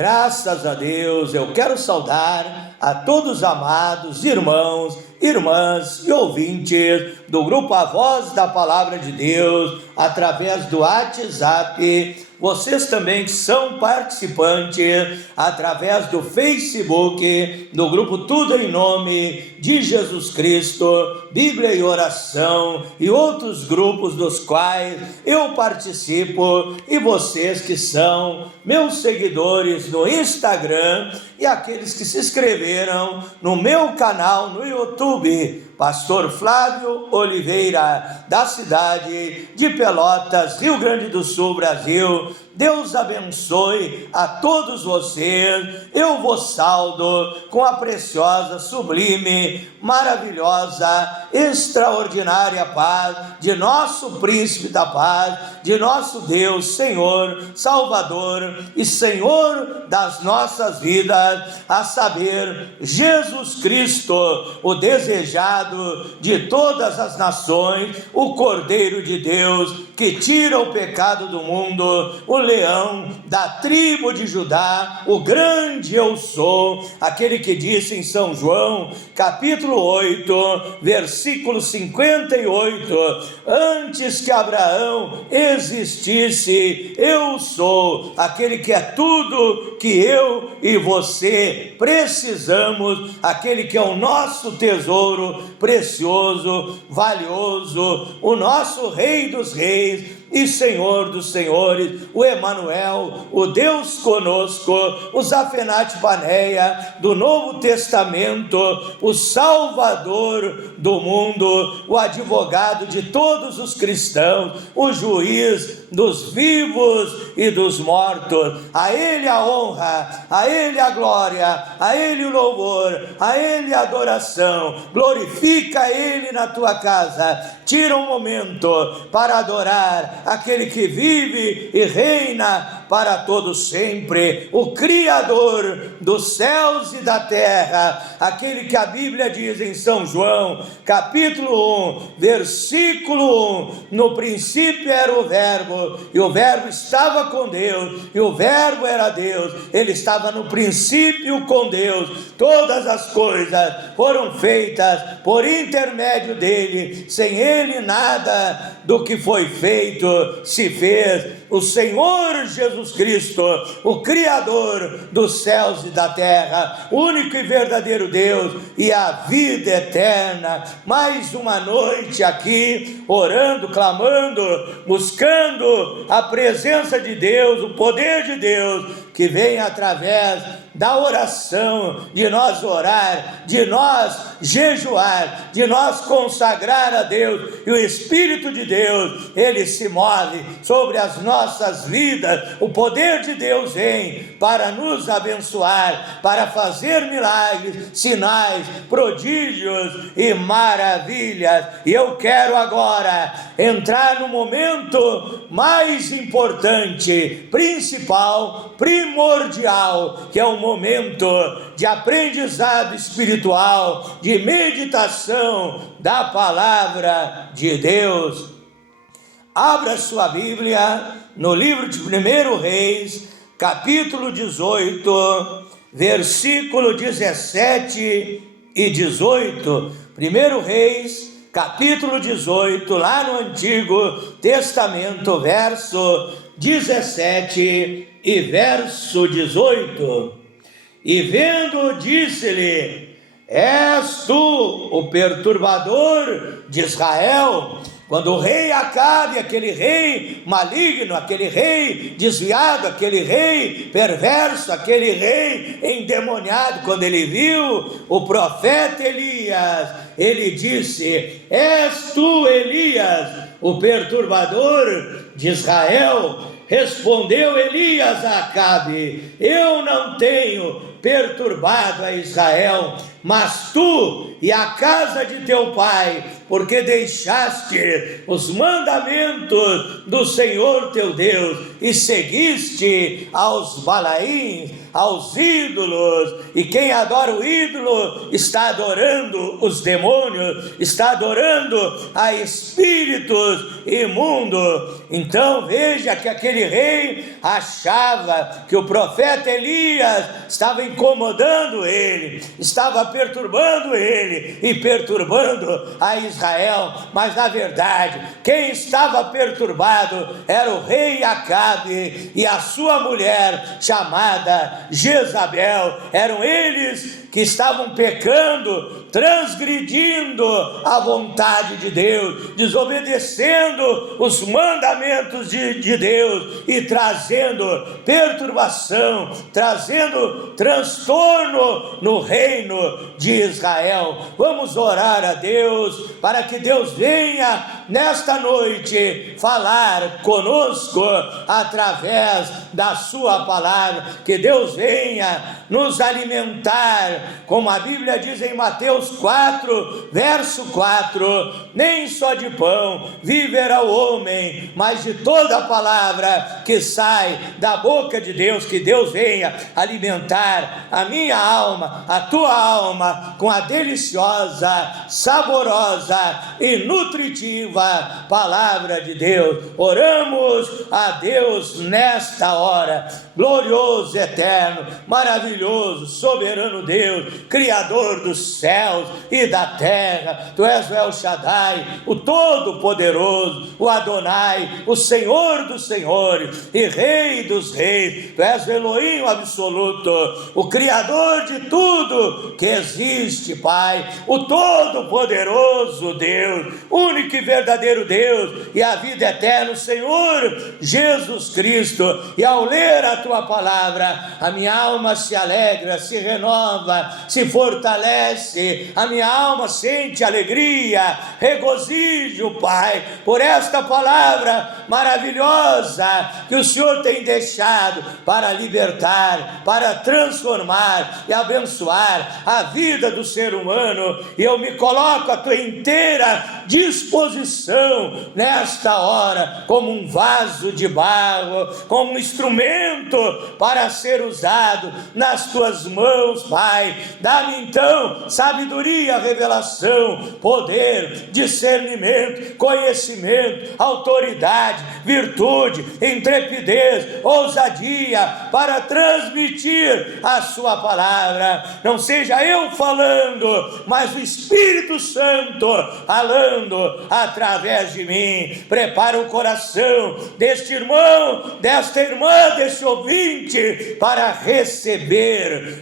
Graças a Deus, eu quero saudar a todos os amados irmãos, irmãs e ouvintes do grupo A Voz da Palavra de Deus, através do WhatsApp. Vocês também são participantes através do Facebook, do grupo Tudo em Nome de Jesus Cristo, Bíblia e Oração e outros grupos dos quais eu participo, e vocês que são meus seguidores no Instagram e aqueles que se inscreveram no meu canal no YouTube, Pastor Flávio Oliveira, da cidade de Pelotas, Rio Grande do Sul, Brasil. Deus abençoe a todos vocês. Eu vos saldo com a preciosa, sublime, maravilhosa, extraordinária paz de nosso Príncipe da Paz, de nosso Deus, Senhor, Salvador e Senhor das nossas vidas, a saber, Jesus Cristo, o desejado de todas as nações, o Cordeiro de Deus que tira o pecado do mundo, o leão da tribo de Judá, o grande eu sou, aquele que disse em São João, capítulo 8, versículo 58, antes que Abraão existisse, eu sou, aquele que é tudo que eu e você precisamos, aquele que é o nosso tesouro precioso, valioso, o nosso Rei dos Reis e Senhor dos Senhores, o Emanuel, o Deus conosco, o Zafenate Paneia do Novo Testamento, o Salvador do mundo, o advogado de todos os cristãos, o juiz dos vivos e dos mortos. A Ele a honra, a Ele a glória, a Ele o louvor, a Ele a adoração. Glorifica Ele na tua casa. Tira um momento para adorar aquele que vive e reina para todo sempre, o Criador dos céus e da terra, aquele que a Bíblia diz em São João, capítulo 1, versículo 1, no princípio era o Verbo, e o Verbo estava com Deus, e o Verbo era Deus, ele estava no princípio com Deus, todas as coisas foram feitas por intermédio dele, sem ele nada do que foi feito se fez. O Senhor Jesus Cristo, o Criador dos céus e da terra, único e verdadeiro Deus e a vida eterna. Mais uma noite aqui, orando, clamando, buscando a presença de Deus, o poder de Deus, que vem através da oração, de nós orar, de nós jejuar, de nós consagrar a Deus, e o Espírito de Deus, ele se move sobre as nossas vidas. O poder de Deus vem para nos abençoar, para fazer milagres, sinais, prodígios e maravilhas. E eu quero agora entrar no momento mais importante, principal, primordial, que é o momento de aprendizado espiritual, de meditação da palavra de Deus. Abra sua Bíblia no livro de 1 Reis, capítulo 18, versículo 17 e 18. 1 Reis, capítulo 18, lá no Antigo Testamento, verso 17 e verso 18. E vendo, disse-lhe: és tu o perturbador de Israel? Quando o rei Acabe, aquele rei maligno, aquele rei desviado, aquele rei perverso, aquele rei endemoniado, quando ele viu o profeta Elias, ele disse: és tu, Elias, o perturbador de Israel? Respondeu Elias a Acabe: eu não tenho perturbado a Israel, mas tu e a casa de teu pai porque deixaste os mandamentos do Senhor teu Deus e seguiste aos Balaíns, aos ídolos, e quem adora o ídolo está adorando os demônios, está adorando a espíritos imundos. Então veja que aquele rei achava que o profeta Elias estava incomodando ele, estava perturbando ele e perturbando a Israel, mas na verdade quem estava perturbado era o rei Acabe e a sua mulher chamada Jezabel. Eram eles que estavam pecando, transgredindo a vontade de Deus, desobedecendo os mandamentos de Deus e trazendo perturbação, trazendo transtorno no reino de Israel. Vamos orar a Deus para que Deus venha nesta noite falar conosco através da sua palavra, que Deus venha nos alimentar, como a Bíblia diz em Mateus 4, verso 4, nem só de pão viverá o homem, mas de toda a palavra que sai da boca de Deus. Que Deus venha alimentar a minha alma, a tua alma, com a deliciosa, saborosa e nutritiva palavra de Deus. Oramos a Deus nesta hora. Glorioso, eterno, maravilhoso, soberano Deus, Criador dos céus e da terra, Tu és o El Shaddai, o Todo-Poderoso, o Adonai, o Senhor dos senhores e Rei dos reis. Tu és o Elohim absoluto, o Criador de tudo que existe, Pai, o Todo-Poderoso Deus, único e verdadeiro Deus e a vida eterna, o Senhor Jesus Cristo. E ao ler a Tua palavra, a minha alma se alegra, se renova, se fortalece, a minha alma sente alegria, regozijo, Pai, por esta palavra maravilhosa que o Senhor tem deixado para libertar, para transformar e abençoar a vida do ser humano. E eu me coloco à Tua inteira disposição nesta hora, como um vaso de barro, como um instrumento para ser usado nas Tuas mãos, Pai. Dá-me então sabedoria, revelação, poder, discernimento, conhecimento, autoridade, virtude, intrepidez, ousadia para transmitir a Sua palavra. Não seja eu falando, mas o Espírito Santo falando através de mim. Prepara o coração deste irmão, desta irmã, deste ouvinte para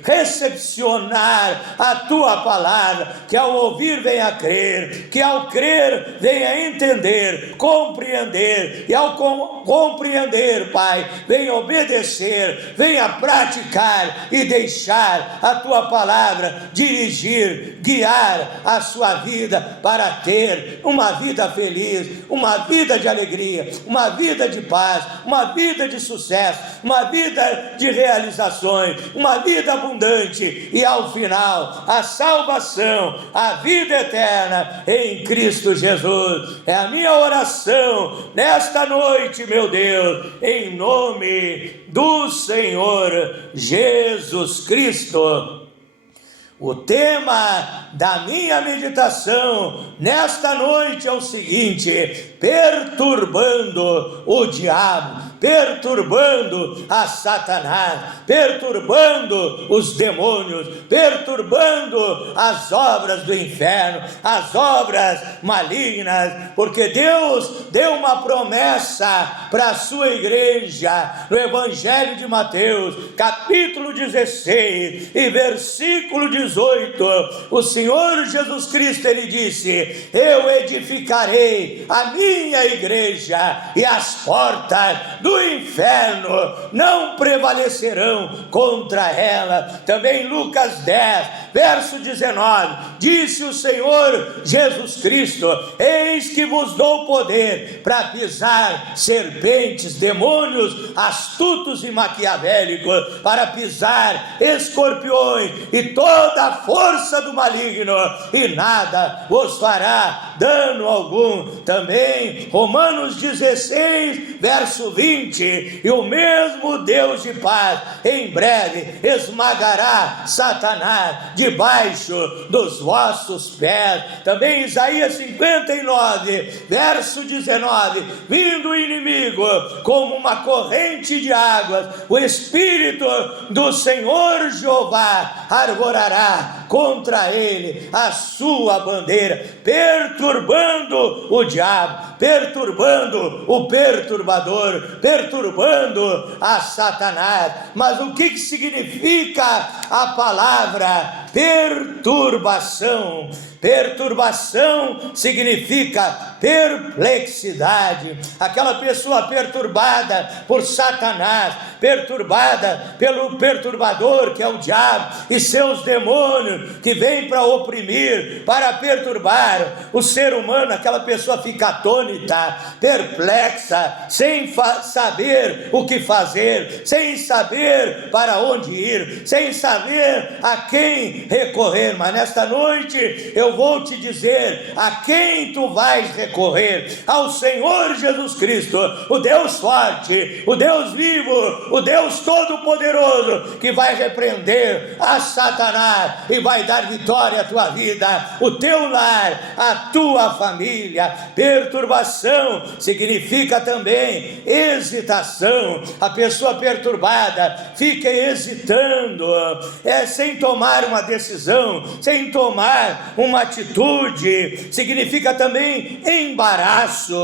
recepcionar a Tua palavra, que ao ouvir venha a crer, que ao crer venha entender, compreender, e ao compreender, Pai, venha obedecer, venha praticar e deixar a Tua palavra dirigir, guiar a sua vida para ter uma vida feliz, uma vida de alegria, uma vida de paz, uma vida de sucesso, uma vida de realizações, uma vida abundante e ao final a salvação, a vida eterna em Cristo Jesus. É a minha oração nesta noite, meu Deus, em nome do Senhor Jesus Cristo. O tema da minha meditação nesta noite é o seguinte: perturbando o diabo, perturbando a Satanás, perturbando os demônios, perturbando as obras do inferno, as obras malignas, porque Deus deu uma promessa para a sua igreja no Evangelho de Mateus, capítulo 16 e versículo 18. O Senhor Jesus Cristo, Ele disse: eu edificarei a minha igreja e as portas do inferno não prevalecerão contra ela. Também Lucas 10, verso 19, disse o Senhor Jesus Cristo: eis que vos dou poder para pisar serpentes, demônios astutos e maquiavélicos, para pisar escorpiões e toda a força do maligno, e nada vos fará dano algum. Também Romanos 16, verso 20, e o mesmo Deus de paz em breve esmagará Satanás debaixo dos vossos pés. Também Isaías 59, verso 19, vindo o inimigo como uma corrente de águas, o Espírito do Senhor Jeová arvorará contra ele a sua bandeira, perturbando o diabo, perturbando o perturbador, perturbando a Satanás. Mas o que significa a palavra perturbação? Perturbação significa perplexidade. Aquela pessoa perturbada por Satanás, perturbada pelo perturbador, que é o diabo, e seus demônios que vêm para oprimir, para perturbar o ser humano. Aquela pessoa fica atônita, perplexa, sem saber o que fazer, sem saber para onde ir, sem saber a quem recorrer. Mas nesta noite eu vou te dizer a quem tu vais recorrer: ao Senhor Jesus Cristo, o Deus forte, o Deus vivo, o Deus todo-poderoso, que vai repreender a Satanás e vai dar vitória à tua vida, o teu lar, a tua família. Perturbação significa também hesitação. A pessoa perturbada fica hesitando, sem tomar uma decisão, sem tomar uma atitude. Significa também embaraço.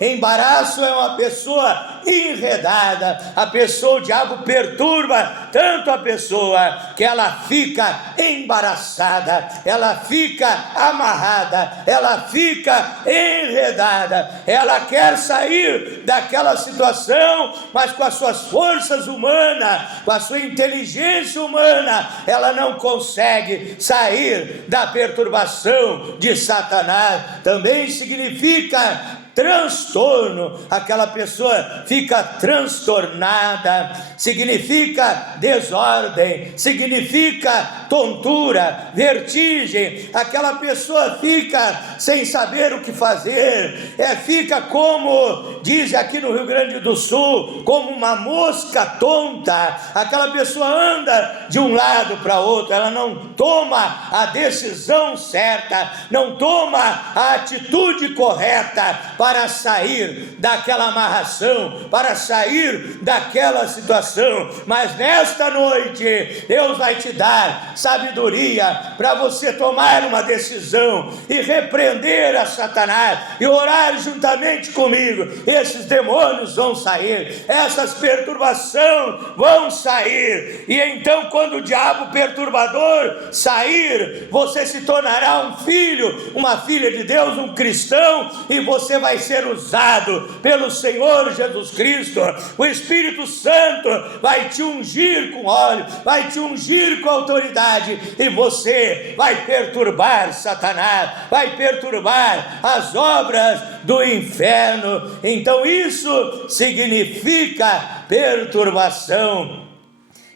Embaraço é uma pessoa enredada. A pessoa, o diabo perturba tanto a pessoa que ela fica embaraçada, ela fica amarrada, ela fica enredada. Ela quer sair daquela situação, mas com as suas forças humanas, com a sua inteligência humana, ela não consegue sair da perturbação de Satanás. Também significa transtorno. Aquela pessoa fica transtornada. Significa desordem, significa tontura, vertigem. Aquela pessoa fica sem saber o que fazer, fica como diz aqui no Rio Grande do Sul, como uma mosca tonta. Aquela pessoa anda de um lado para outro, ela não toma a decisão certa, não toma a atitude correta para sair daquela amarração, para sair daquela situação. Mas nesta noite Deus vai te dar sabedoria para você tomar uma decisão e repreender a Satanás e orar juntamente comigo. Esses demônios vão sair, essas perturbações vão sair, e então quando o diabo perturbador sair, você se tornará um filho, uma filha de Deus, um cristão, e você vai ser usado pelo Senhor Jesus Cristo. O Espírito Santo vai te ungir com óleo, vai te ungir com autoridade, e você vai perturbar Satanás, vai perturbar as obras do inferno. Então isso significa perturbação.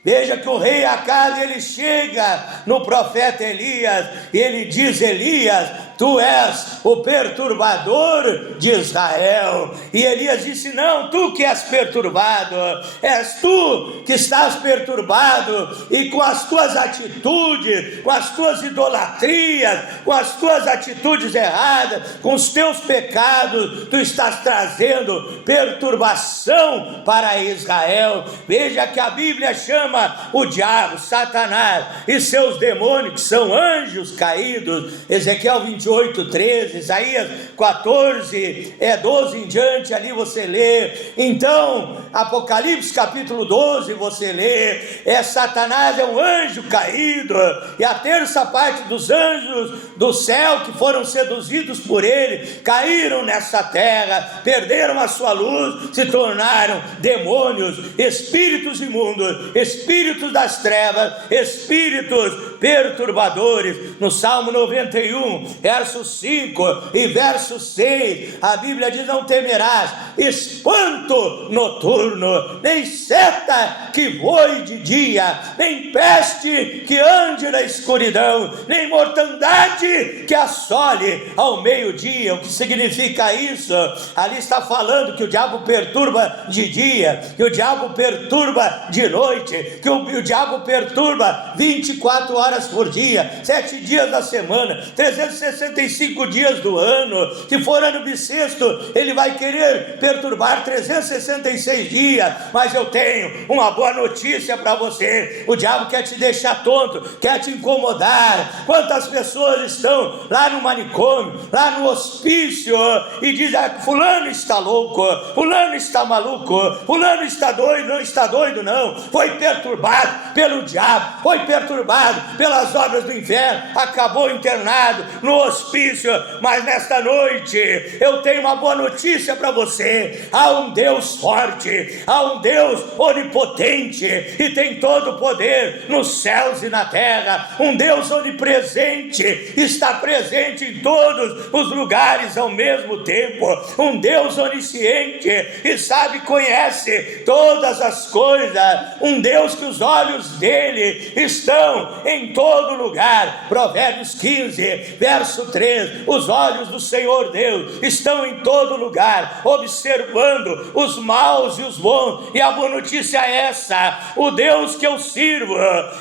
Veja que o rei Acabe, ele chega no profeta Elias e ele diz: Elias, tu és o perturbador de Israel. E Elias disse: não, tu que és perturbado, és tu que estás perturbado, e com as tuas atitudes, com as tuas idolatrias, com as tuas atitudes erradas, com os teus pecados, tu estás trazendo perturbação para Israel. Veja que a Bíblia chama o diabo, Satanás, e seus demônios, que são anjos caídos. Ezequiel 28, 13, Isaías 14, 12 em diante, ali você lê. Então, Apocalipse capítulo 12, você lê, Satanás é um anjo caído, e a terça parte dos anjos do céu que foram seduzidos por ele, caíram nessa terra, perderam a sua luz, se tornaram demônios, espíritos imundos, espíritos das trevas, espíritos perturbadores. No Salmo 91 é verso 5 e verso 6, a Bíblia diz: não temerás espanto noturno, nem seta que voe de dia, nem peste que ande na escuridão, nem mortandade que assole ao meio-dia. O que significa isso? Ali está falando que o diabo perturba de dia, que o diabo perturba de noite, que o diabo perturba 24 horas por dia, 7 dias da semana, 365 dias do ano. Se for ano bissexto, ele vai querer perturbar 366 dias. Mas eu tenho uma boa notícia para você: o diabo quer te deixar tonto, quer te incomodar. Quantas pessoas estão lá no manicômio, lá no hospício, e dizem: fulano está louco, fulano está maluco, fulano está doido. Não está doido, não, foi perturbado pelo diabo, foi perturbado pelas obras do inferno, acabou internado no hospício. Mas nesta noite eu tenho uma boa notícia para você: há um Deus forte, há um Deus onipotente e tem todo o poder nos céus e na terra, um Deus onipresente, está presente em todos os lugares ao mesmo tempo, um Deus onisciente e sabe, conhece todas as coisas, um Deus que os olhos dele estão em todo lugar. Provérbios 15, verso 3, os olhos do Senhor Deus estão em todo lugar, observando os maus e os bons. E a boa notícia é essa: o Deus que eu sirvo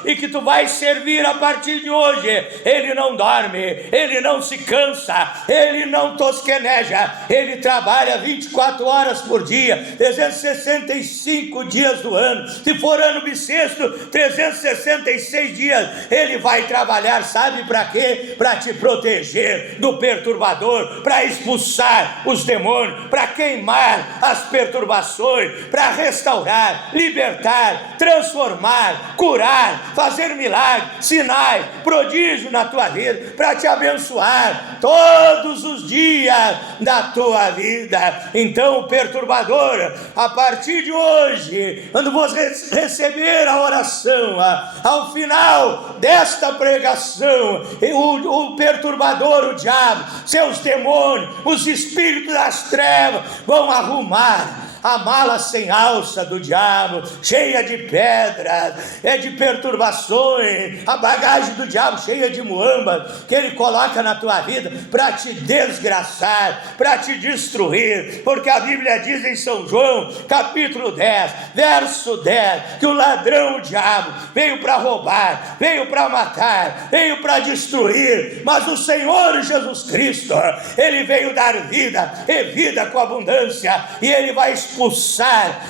e que tu vais servir a partir de hoje, ele não dorme, ele não se cansa, ele não tosqueneja, ele trabalha 24 horas por dia, 365 dias do ano. Se for ano bissexto, 366 dias ele vai trabalhar. Sabe para quê? Para te proteger do perturbador, para expulsar os demônios, para queimar as perturbações, para restaurar, libertar, transformar, curar, fazer milagres, sinais, prodígio na tua vida, para te abençoar todos os dias da tua vida. Então o perturbador, a partir de hoje, quando você receber a oração, ao final desta pregação, o perturbador, o diabo, seus demônios, os espíritos das trevas vão arrumar a mala sem alça do diabo, cheia de pedras, de perturbações, a bagagem do diabo cheia de muambas, que ele coloca na tua vida para te desgraçar, para te destruir, porque a Bíblia diz em São João, capítulo 10, verso 10, que o ladrão, o diabo, veio para roubar, veio para matar, veio para destruir, mas o Senhor Jesus Cristo, ele veio dar vida, e vida com abundância, e ele vai expulsar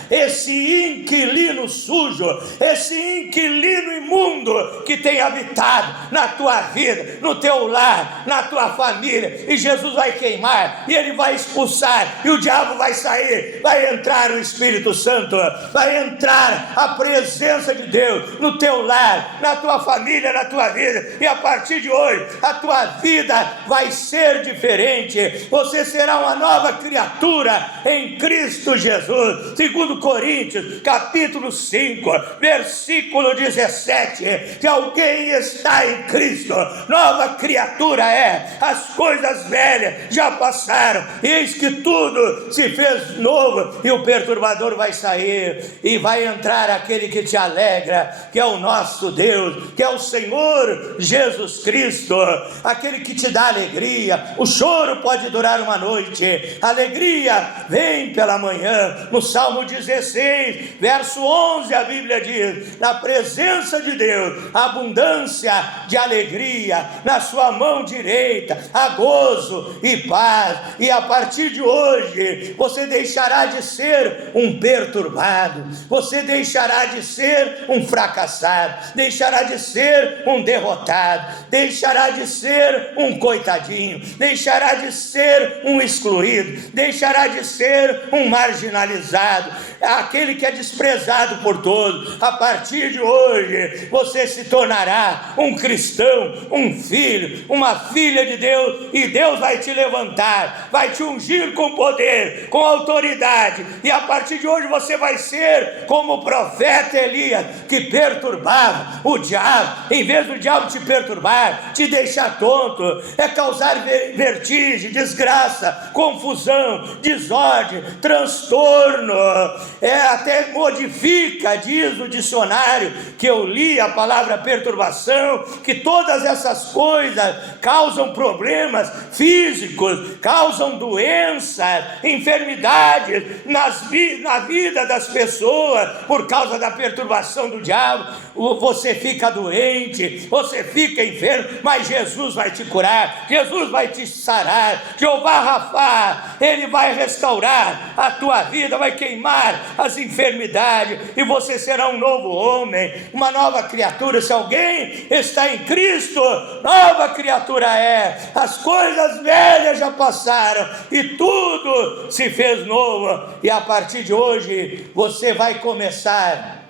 esse inquilino sujo, esse inquilino imundo que tem habitado na tua vida, no teu lar, na tua família. E Jesus vai queimar, e ele vai expulsar, e o diabo vai sair, vai entrar o Espírito Santo, vai entrar a presença de Deus no teu lar, na tua família, na tua vida. E a partir de hoje a tua vida vai ser diferente, você será uma nova criatura em Cristo Jesus. Segundo Coríntios, capítulo 5, versículo 17, se alguém está em Cristo, nova criatura é, as coisas velhas já passaram, e eis que tudo se fez novo. E o perturbador vai sair, e vai entrar aquele que te alegra, que é o nosso Deus, que é o Senhor Jesus Cristo, aquele que te dá alegria. O choro pode durar uma noite, a alegria vem pela manhã. No Salmo 16, verso 11, a Bíblia diz: na presença de Deus, abundância de alegria, na sua mão direita, há gozo e paz. E a partir de hoje, você deixará de ser um perturbado, você deixará de ser um fracassado, deixará de ser um derrotado, deixará de ser um coitadinho, deixará de ser um excluído, deixará de ser um marginal, marginalizado, aquele que é desprezado por todos. A partir de hoje, você se tornará um cristão, um filho, uma filha de Deus, e Deus vai te levantar, vai te ungir com poder, com autoridade, e a partir de hoje você vai ser como o profeta Elias, que perturbava o diabo. Em vez do diabo te perturbar, te deixar tonto, é causar vertigem, desgraça, confusão, desordem, transtorno, até modifica, diz o dicionário que eu li, a palavra perturbação, que todas essas coisas causam problemas físicos, causam doenças, enfermidades na vida das pessoas, por causa da perturbação do diabo. Você fica doente, você fica enfermo, mas Jesus vai te curar, Jesus vai te sarar. Jeová Rafá, Ele vai restaurar a tua vida, vai queimar as enfermidades, e você será um novo homem, uma nova criatura. Se alguém está em Cristo, nova criatura é. As coisas velhas já passaram e tudo se fez novo. E a partir de hoje você vai começar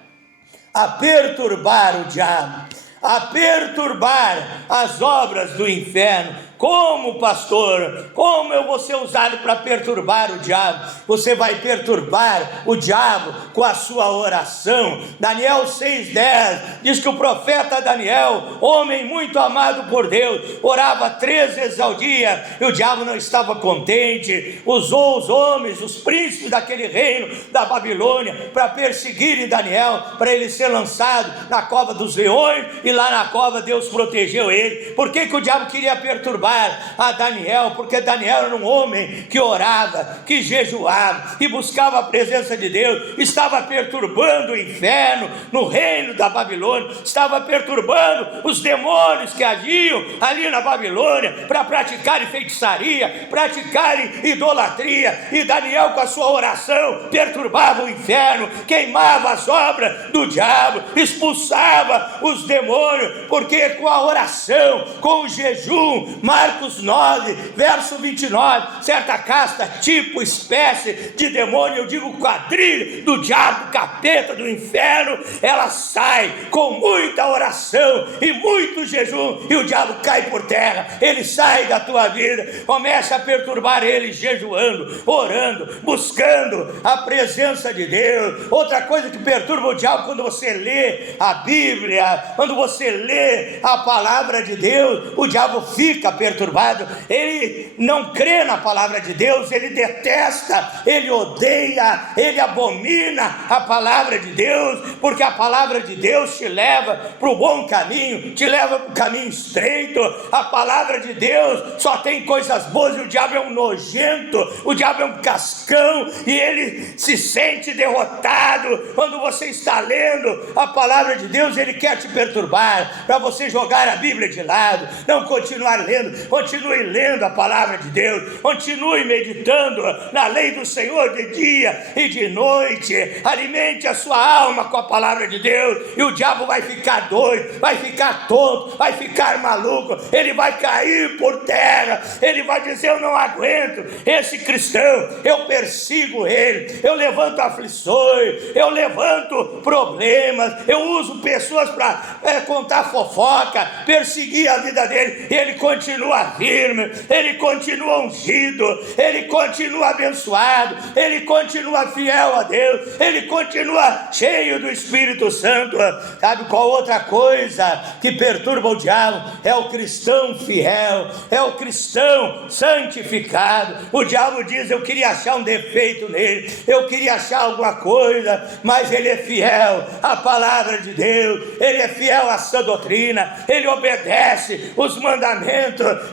a perturbar o diabo, a perturbar as obras do inferno. Como, pastor? Como eu vou ser usado para perturbar o diabo? Você vai perturbar o diabo com a sua oração. Daniel 6,10 diz que o profeta Daniel, homem muito amado por Deus, orava 3 vezes ao dia, e o diabo não estava contente. Usou os homens, os príncipes daquele reino da Babilônia, para perseguirem Daniel, para ele ser lançado na cova dos leões, e lá na cova Deus protegeu ele. Por que o diabo queria perturbar a Daniel? Porque Daniel era um homem que orava, que jejuava e buscava a presença de Deus. Estava perturbando o inferno no reino da Babilônia, estava perturbando os demônios que agiam ali na Babilônia para praticarem feitiçaria, praticarem idolatria. E Daniel, com a sua oração, perturbava o inferno, queimava as obras do diabo, expulsava os demônios, porque com a oração, com o jejum, Marcos 9, verso 29, certa casta, tipo, espécie de demônio, eu digo quadrilha do diabo, capeta do inferno, ela sai com muita oração e muito jejum, e o diabo cai por terra. Ele sai da tua vida, começa a perturbar ele, jejuando, orando, buscando a presença de Deus. Outra coisa que perturba o diabo, quando você lê a Bíblia, quando você lê a palavra de Deus, o diabo fica perturbado. Ele não crê na palavra de Deus, ele detesta, ele odeia, ele abomina a palavra de Deus, porque a palavra de Deus te leva para o bom caminho, te leva para o caminho estreito. A palavra de Deus só tem coisas boas, e o diabo é um nojento, o diabo é um cascão, e ele se sente derrotado. Quando você está lendo a palavra de Deus, ele quer te perturbar, para você jogar a Bíblia de lado, não continuar lendo. Continue lendo a palavra de Deus, continue meditando na lei do Senhor de dia e de noite. Alimente a sua alma com a palavra de Deus, e o diabo vai ficar doido, vai ficar tonto, vai ficar maluco, ele vai cair por terra, ele vai dizer: eu não aguento esse cristão, eu persigo ele, eu levanto aflições, eu levanto problemas, eu uso pessoas para contar fofoca, perseguir a vida dele, e ele continua firme, ele continua ungido, ele continua abençoado, ele continua fiel a Deus, ele continua cheio do Espírito Santo. Sabe qual outra coisa que perturba o diabo? É o cristão fiel, é o cristão santificado. O diabo diz: eu queria achar um defeito nele, eu queria achar alguma coisa, mas ele é fiel à palavra de Deus, ele é fiel à sã doutrina, ele obedece os mandamentos.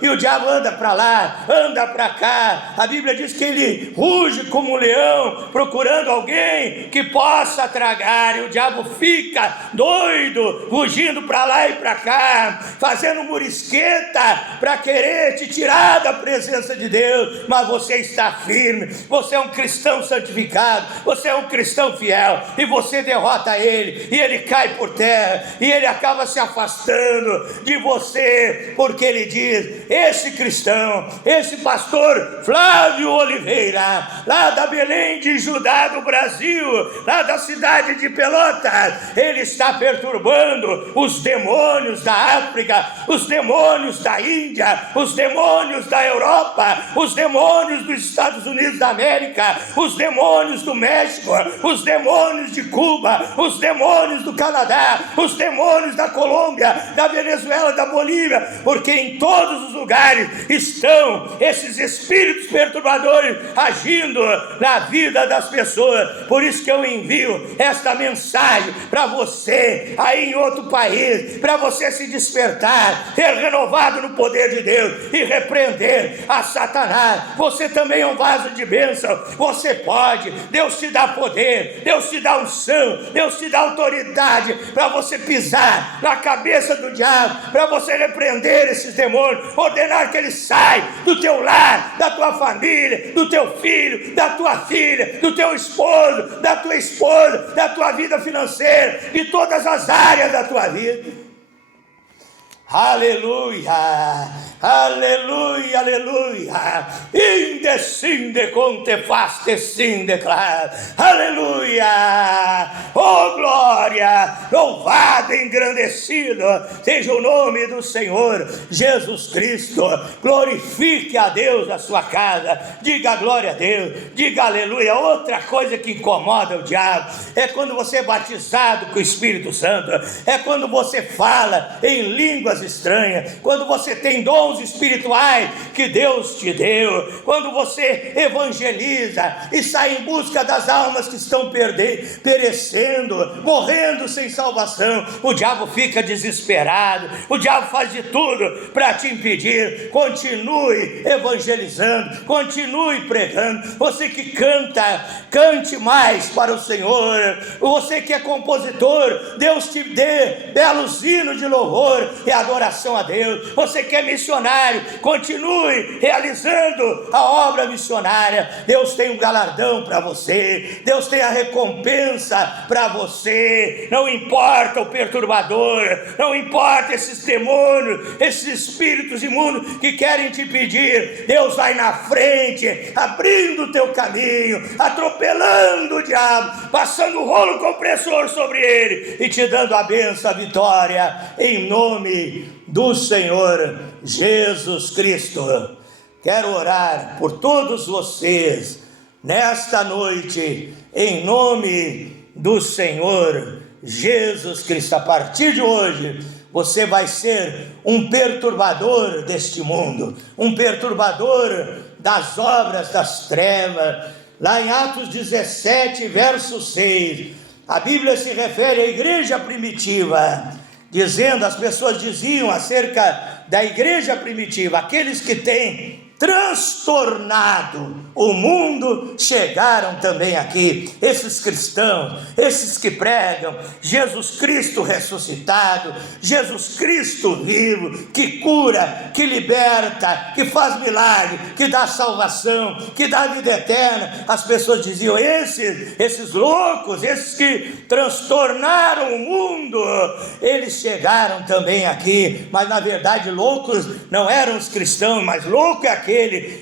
E o diabo anda para lá, anda para cá. A Bíblia diz que ele ruge como um leão, procurando alguém que possa tragar, e o diabo fica doido, rugindo para lá e para cá, fazendo murisqueta para querer te tirar da presença de Deus. Mas você está firme, você é um cristão santificado, você é um cristão fiel, e você derrota ele, e ele cai por terra, e ele acaba se afastando de você, porque ele diz: vezes, esse cristão, esse pastor Flávio Oliveira, lá da Belém de Judá do Brasil, lá da cidade de Pelotas, ele está perturbando os demônios da África, os demônios da Índia, os demônios da Europa, os demônios dos Estados Unidos da América, os demônios do México, os demônios de Cuba, os demônios do Canadá, os demônios da Colômbia, da Venezuela, da Bolívia, porque em todos os lugares estão esses espíritos perturbadores agindo na vida das pessoas. Por isso que eu envio esta mensagem para você aí em outro país, para você se despertar, ser renovado no poder de Deus e repreender a Satanás. Você também é um vaso de bênção, você pode, Deus te dá poder, Deus te dá unção, Deus te dá autoridade para você pisar na cabeça do diabo, para você repreender esses demônios, ordenar que ele saia do teu lar, da tua família, do teu filho, da tua filha, do teu esposo, da tua esposa, da tua vida financeira, de todas as áreas da tua vida. Aleluia, aleluia, aleluia. Indescinde conte faste sim declara. Aleluia, oh glória, louvado, engrandecido seja o nome do Senhor Jesus Cristo. Glorifique a Deus a sua casa, diga glória a Deus, diga aleluia. Outra coisa que incomoda o diabo é quando você é batizado com o Espírito Santo, é quando você fala em línguas estranhas, quando você tem dons espirituais que Deus te deu, quando você evangeliza e sai em busca das almas que estão perecendo, morrendo sem salvação, o diabo fica desesperado, o diabo faz de tudo para te impedir. Continue evangelizando, continue pregando. Você que canta, cante mais para o Senhor. Você que é compositor, Deus te dê belos hinos de louvor e adoração a Deus. Você que é missionário, continue realizando a obra missionária. Deus tem um galardão para você, Deus tem a recompensa para você. Não importa o perturbador, não importa esses demônios, esses espíritos imundos que querem te impedir. Deus vai na frente, abrindo o teu caminho, atropelando o diabo, passando o rolo compressor sobre ele e te dando a bênção, a vitória, em nome do Senhor Jesus Cristo. Quero orar por todos vocês nesta noite, em nome do Senhor Jesus Cristo. A partir de hoje, você vai ser um perturbador deste mundo, um perturbador das obras das trevas. Lá em Atos 17, verso 6, a Bíblia se refere à igreja primitiva, dizendo, as pessoas diziam acerca da igreja primitiva, aqueles que têm transtornado o mundo chegaram também aqui. Esses cristãos, esses que pregam Jesus Cristo ressuscitado, Jesus Cristo vivo, que cura, que liberta, que faz milagre, que dá salvação, que dá vida eterna. As pessoas diziam, esses loucos, esses que transtornaram o mundo, eles chegaram também aqui. Mas na verdade loucos não eram os cristãos, mas louco é aquele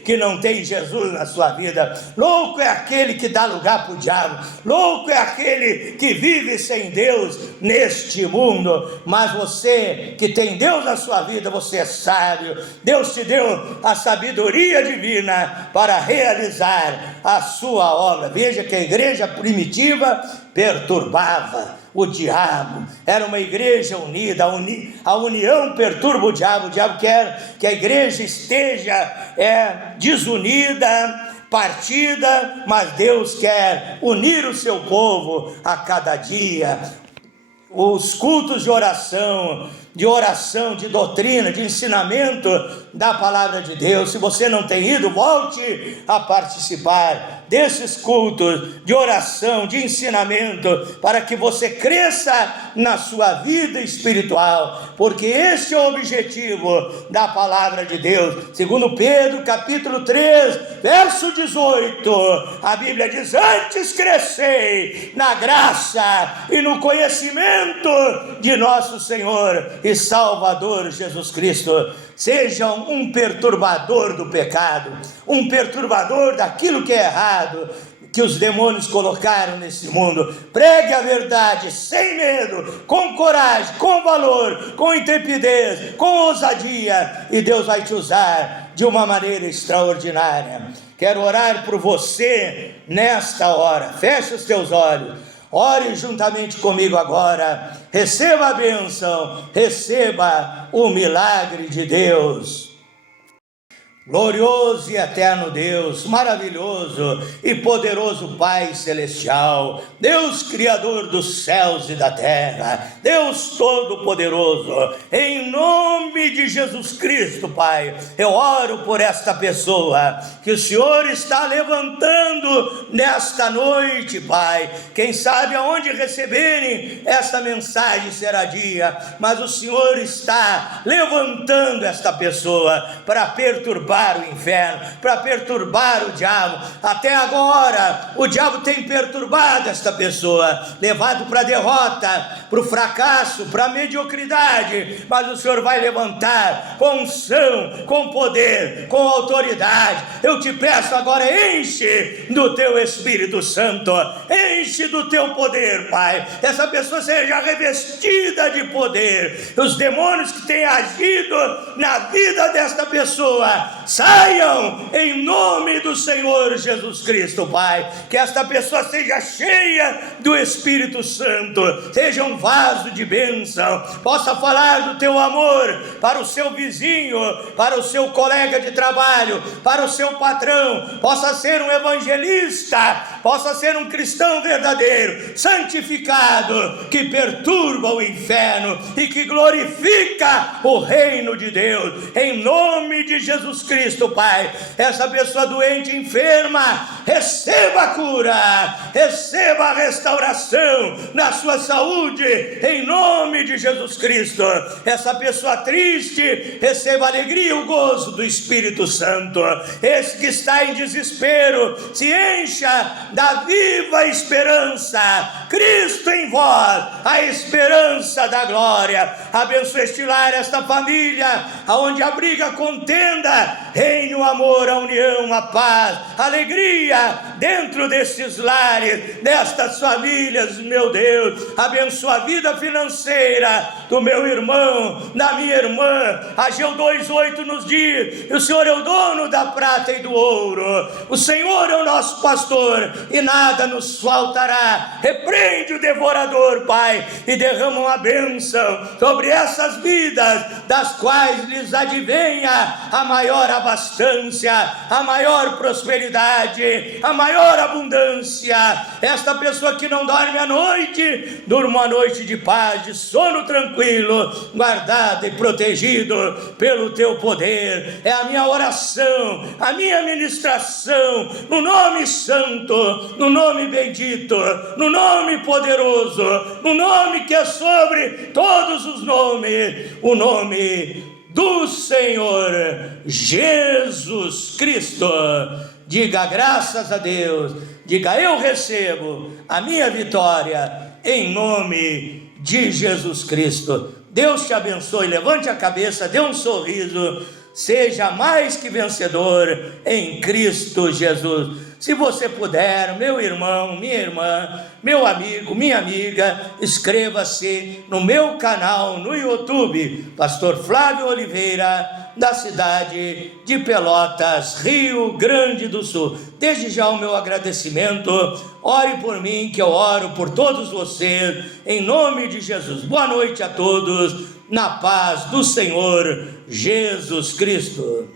que não tem Jesus na sua vida. Louco é aquele que dá lugar para o diabo. Louco é aquele que vive sem Deus neste mundo. Mas você que tem Deus na sua vida, você é sábio. Deus te deu a sabedoria divina para realizar a sua obra. Veja que a igreja primitiva perturbava o diabo. Era uma igreja unida. A união perturba o diabo quer que a igreja esteja desunida, partida, mas Deus quer unir o seu povo a cada dia. Os cultos de oração, de doutrina, de ensinamento da palavra de Deus. Se você não tem ido, volte a participar desses cultos de oração, de ensinamento, para que você cresça na sua vida espiritual, porque este é o objetivo da palavra de Deus. Segundo Pedro, capítulo 3, verso 18, a Bíblia diz, antes crescei na graça e no conhecimento de nosso Senhor e Salvador Jesus Cristo. Seja um perturbador do pecado, um perturbador daquilo que é errado, que os demônios colocaram nesse mundo. Pregue a verdade sem medo, com coragem, com valor, com intrepidez, com ousadia, e Deus vai te usar de uma maneira extraordinária. Quero orar por você nesta hora. Feche os teus olhos, ore juntamente comigo agora. Receba a bênção, receba o milagre de Deus. Glorioso e eterno Deus, maravilhoso e poderoso Pai Celestial, Deus Criador dos céus e da terra, Deus Todo-Poderoso, em nome de Jesus Cristo, Pai, eu oro por esta pessoa que o Senhor está levantando nesta noite, Pai. Quem sabe aonde receberem esta mensagem será dia, mas o Senhor está levantando esta pessoa para perturbar o inferno, para perturbar o diabo. Até agora o diabo tem perturbado esta pessoa, levado para a derrota, para o fracasso, para a mediocridade, mas o Senhor vai levantar com unção, com poder, com autoridade. Eu te peço agora, enche do teu Espírito Santo, enche do teu poder, Pai. Essa pessoa seja revestida de poder. Os demônios que têm agido na vida desta pessoa saiam em nome do Senhor Jesus Cristo, Pai. Que esta pessoa seja cheia do Espírito Santo, seja um vaso de bênção, possa falar do teu amor para o seu vizinho, para o seu colega de trabalho, para o seu patrão, possa ser um evangelista, possa ser um cristão verdadeiro, santificado, que perturba o inferno e que glorifica o reino de Deus, em nome de Jesus Cristo, Pai. Essa pessoa doente, enferma, receba a cura, receba a restauração na sua saúde, em nome de Jesus Cristo. Essa pessoa triste, receba a alegria e o gozo do Espírito Santo. Esse que está em desespero, se encha da viva esperança, Cristo em vós, a esperança da glória. Abençoe este lar, esta família, aonde abriga a contenda, reine o amor, a união, a paz, a alegria dentro destes lares, destas famílias, meu Deus. Abençoa a vida financeira do meu irmão, da minha irmã. Ageu 2:8 nos diz: o Senhor é o dono da prata e do ouro, o Senhor é o nosso pastor e nada nos faltará. Repreende o devorador, Pai, e derrama uma bênção sobre essas vidas, das quais lhes advenha a maior abastança, a maior prosperidade, a maior abundância. Esta pessoa que não dorme à noite, durma uma noite de paz, de sono tranquilo, guardado e protegido pelo teu poder. É a minha oração, a minha ministração, no nome santo, no nome bendito, no nome poderoso, no nome que é sobre todos os nomes, o nome do Senhor Jesus Cristo. Diga graças a Deus, diga: eu recebo a minha vitória em nome de Jesus Cristo. Deus te abençoe, levante a cabeça, dê um sorriso, seja mais que vencedor em Cristo Jesus. Se você puder, meu irmão, minha irmã, meu amigo, minha amiga, inscreva-se no meu canal no YouTube, Pastor Flávio Oliveira, da cidade de Pelotas, Rio Grande do Sul. Desde já o meu agradecimento. Ore por mim, que eu oro por todos vocês, em nome de Jesus. Boa noite a todos, na paz do Senhor Jesus Cristo.